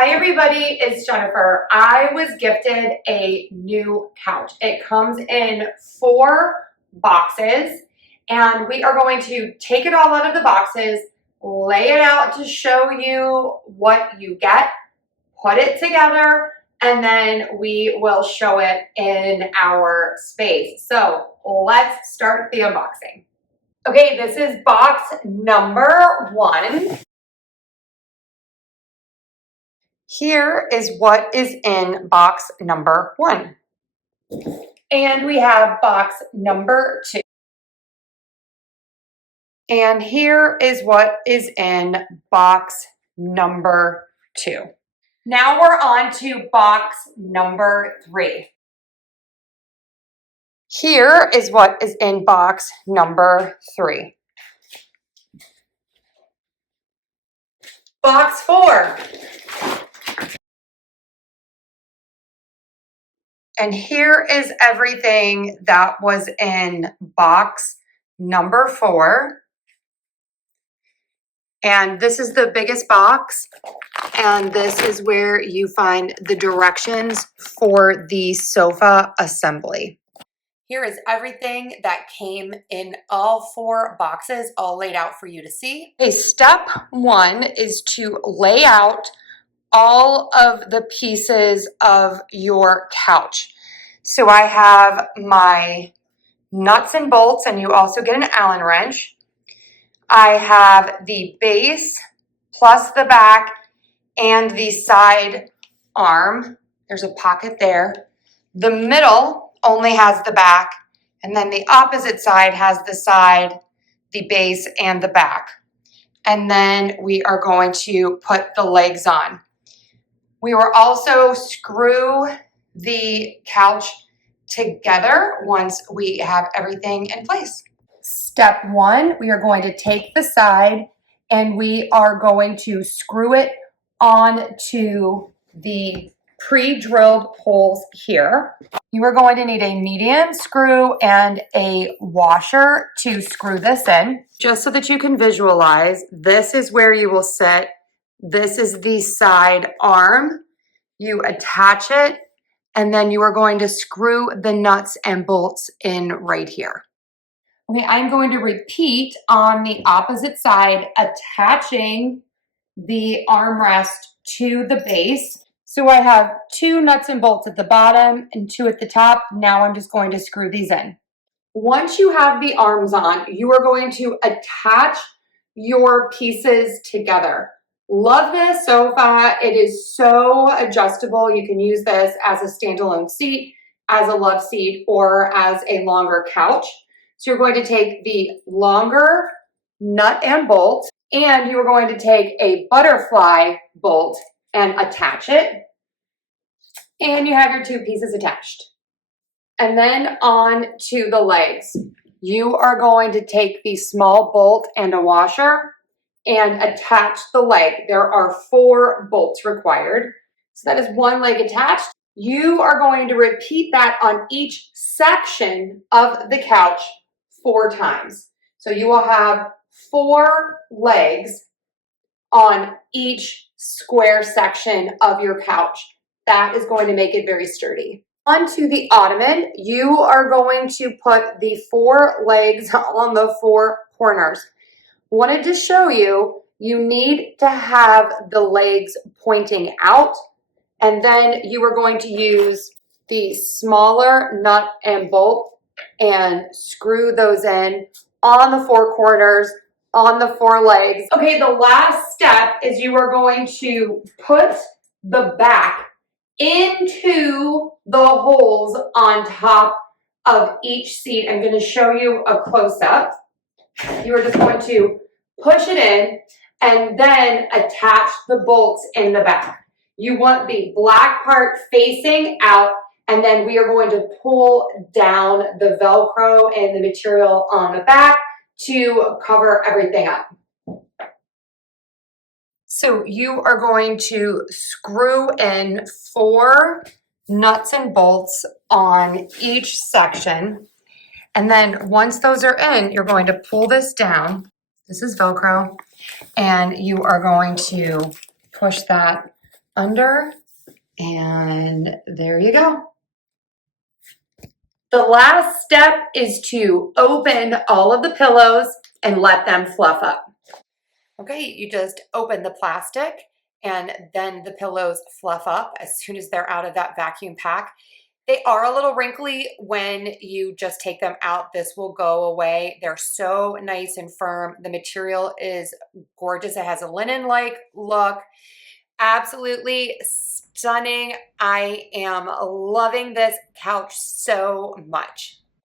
Hi everybody, it's Jennifer. I was gifted a new couch. It comes in 4 boxes and we are going to take it all out of the boxes, lay it out to show you what you get, put it together, and then we will show it in our space. So let's start the unboxing. Okay, this is box number 1. Here is what is in box number 1. And we have box number 2. And here is what is in box number 2. Now we're on to box number 3. Here is what is in box number 3. Box 4. And here is everything that was in box number 4. And this is the biggest box. And this is where you find the directions for the sofa assembly. Here is everything that came in all 4 boxes, all laid out for you to see. Okay, step 1 is to lay out all of the pieces of your couch. So I have my nuts and bolts, and you also get an Allen wrench. I have the base plus the back and the side arm. There's a pocket there. The middle only has the back, and then the opposite side has the side, the base, and the back. And then we are going to put the legs on. We will also screw the couch together once we have everything in place. Step 1, we are going to take the side and we are going to screw it onto the pre-drilled holes here. You are going to need a medium screw and a washer to screw this in. Just so that you can visualize, this is where you will sit. This is the side arm. You attach it, and then you are going to screw the nuts and bolts in right here. Okay, I'm going to repeat on the opposite side, attaching the armrest to the base. So I have 2 nuts and bolts at the bottom and 2 at the top. Now I'm just going to screw these in. Once you have the arms on, you are going to attach your pieces together. Love this sofa. It is so adjustable. You can use this as a standalone seat, as a love seat, or as a longer couch. So you're going to take the longer nut and bolt, and you're going to take a butterfly bolt and attach it. And you have your 2 pieces attached. And then on to the legs. You are going to take the small bolt and a washer and attach the leg. There are 4 bolts required. So that is 1 leg attached. You are going to repeat that on each section of the couch 4 times. So you will have 4 legs on each square section of your couch. That is going to make it very sturdy. Onto the ottoman, you are going to put the 4 legs on the 4 corners. Wanted to show you, you need to have the legs pointing out, and then you are going to use the smaller nut and bolt and screw those in on the 4 corners, on the 4 legs. Okay, the last step is you are going to put the back into the holes on top of each seat. I'm going to show you a close-up. You are just going to push it in and then attach the bolts in the back. You want the black part facing out, and then we are going to pull down the Velcro and the material on the back to cover everything up. So you are going to screw in 4 nuts and bolts on each section. And then once those are in, you're going to pull this down. This is Velcro. And you are going to push that under, and there you go. The last step is to open all of the pillows and let them fluff up. Okay, you just open the plastic and then the pillows fluff up as soon as they're out of that vacuum pack. They are a little wrinkly when you just take them out. This will go away. They're so nice and firm. The material is gorgeous. It has a linen-like look. Absolutely stunning. I am loving this couch so much.